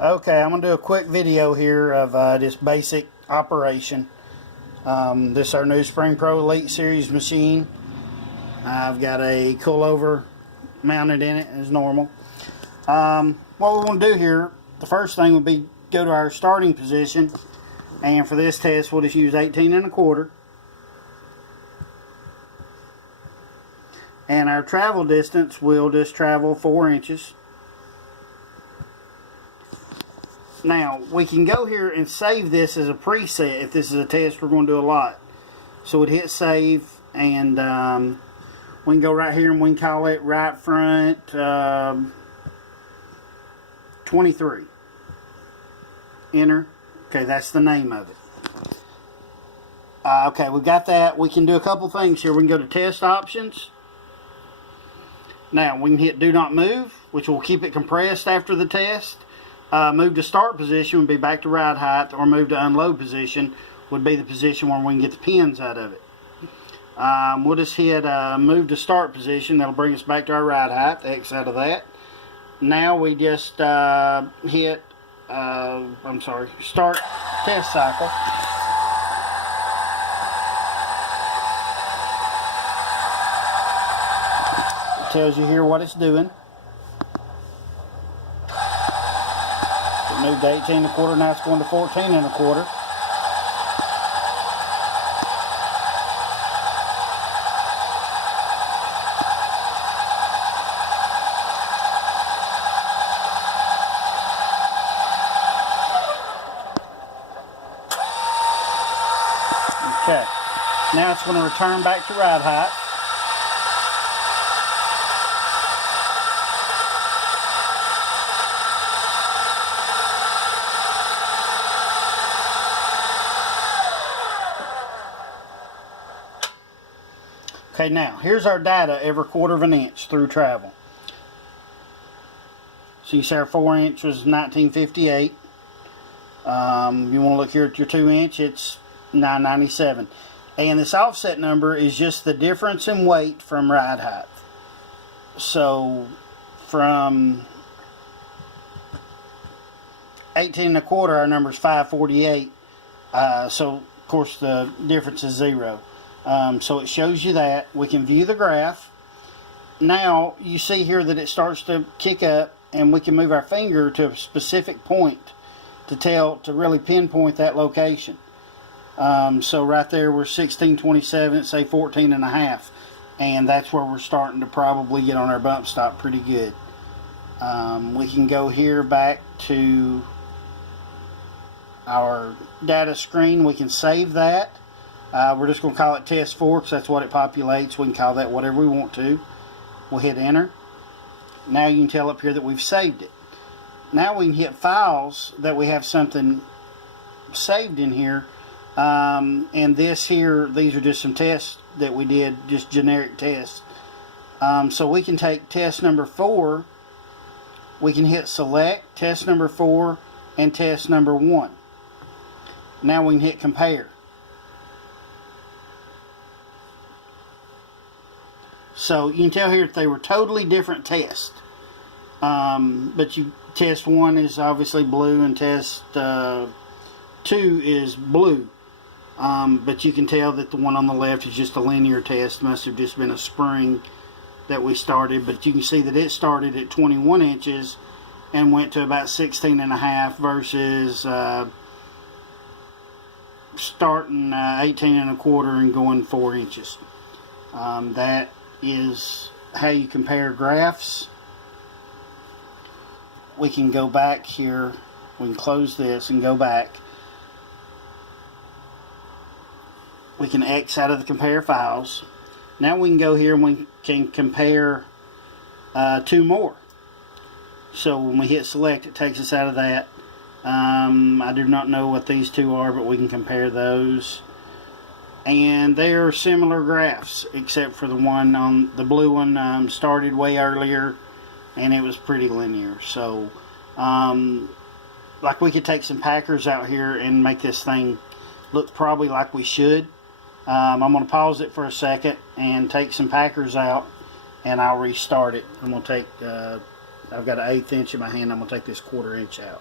Okay, I'm going to do a quick video here of this basic operation. This is our new Spring Pro Elite Series machine. I've got a coilover mounted in it as normal. What we want to do here, the first thing would be go to our starting position, and for this test we'll just use 18 1/4. And our travel distance, we'll just travel 4 inches. Now, we can go here and save this as a preset if this is a test we're going to do a lot. So we'd hit save, and we can go right here and we can call it right front 23. Enter. Okay, that's the name of it. Okay, we've got that. We can do a couple things here. We can go to test options. Now, we can hit do not move, which will keep it compressed after the test. Move to start position would be back to ride height, or move to unload position would be the position where we can get the pins out of it. We'll just hit move to start position. That'll bring us back to our ride height, X out of that. Now we just hit, start test cycle. It tells you here what it's doing. Moved to 18 1/4, now it's going to 14 1/4. Okay, now it's going to return back to ride height. Okay, now here's our data every 1/4 inch through travel. So you see our 4 inch was 1958. You want to look here at your 2 inch, it's 997. And this offset number is just the difference in weight from ride height. So from 18 1/4, our number is 548. So of course the difference is 0. So it shows you that. We can view the graph. Now you see here that it starts to kick up, and we can move our finger to a specific point to really pinpoint that location. So right there we're 1627, say 14 1/2, and that's where we're starting to probably get on our bump stop pretty good. We can go here back to our data screen. We can save that. We're just going to call it test 4 because that's what it populates. We can call that whatever we want to. We'll hit enter. Now you can tell up here that we've saved it. Now we can hit files that we have something saved in here. And this here, these are just some tests that we did, just generic tests. So we can take test number 4. We can hit select, test number 4, and test number 1. Now we can hit compare. So you can tell here that they were totally different tests. But test 1 is obviously blue, and test 2 is blue. But you can tell that the one on the left is just a linear test. Must have just been a spring that we started. But you can see that it started at 21 inches and went to about 16 1/2 versus starting 18 1/4 and going 4 inches. That is how you compare graphs. We can go back here. We can close this and go back. We can X out of the compare files. Now we can go here and we can compare 2 more. So when we hit select, it takes us out of that. I do not know what these 2 are, but we can compare those. And they are similar graphs, except for the one on the blue one started way earlier, and it was pretty linear. So, like, we could take some packers out here and make this thing look probably like we should. I'm going to pause it for a second and take some packers out, and I'll restart it. I'm going to take, I've got an 1/8 inch in my hand. I'm going to take this 1/4 inch out.